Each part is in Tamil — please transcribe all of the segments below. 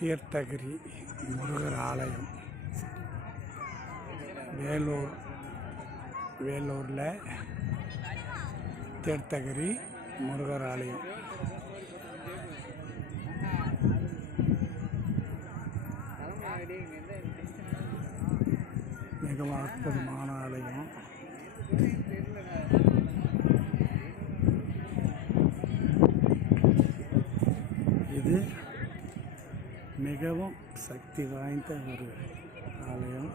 தீர்த்தகிரி முருகர் ஆலயம் வேலூரில் தீர்த்தகிரி முருகர் ஆலயம் மிகவும் அற்புதமான ஆலயம். இது மிகவும் சக்தி வாய்ந்த ஒரு ஆலயம்.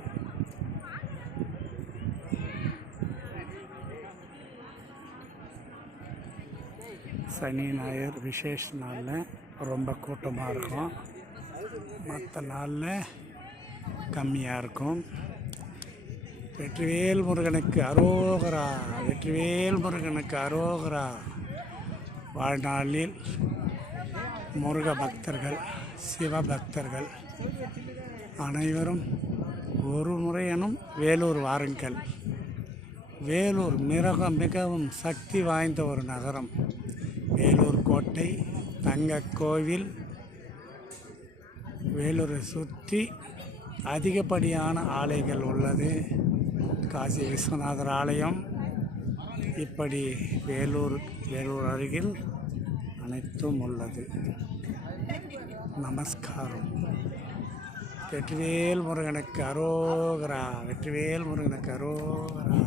சனி ஞாயிறு விசேஷ நாளில் ரொம்ப கூட்டமாக இருக்கும், மற்ற நாளில் கம்மியாக இருக்கும். வெற்றிவேல் முருகனுக்கு அரோகரா, வெற்றிவேல் முருகனுக்கு அரோகரா. வாழ்நாளில் முருக பக்தர்கள், சிவபக்தர்கள் அனைவரும் ஒரு முறையனும் வேலூர் வாருங்கள். வேலூர் மிகவும் சக்தி வாய்ந்த ஒரு நகரம். வேலூர் கோட்டை, தங்க கோவில், வேலூரை சுற்றி அதிகப்படியான ஆலயங்கள் உள்ளது. காசி விஸ்வநாதர் ஆலயம், இப்படி வேலூர் அருகில் அனைத்தும் உள்ளது. நமஸ்காரம். வெற்றிவேல் முருகனுக்கு அரோகரா, வெற்றிவேல் முருகனுக்கு அரோகரா.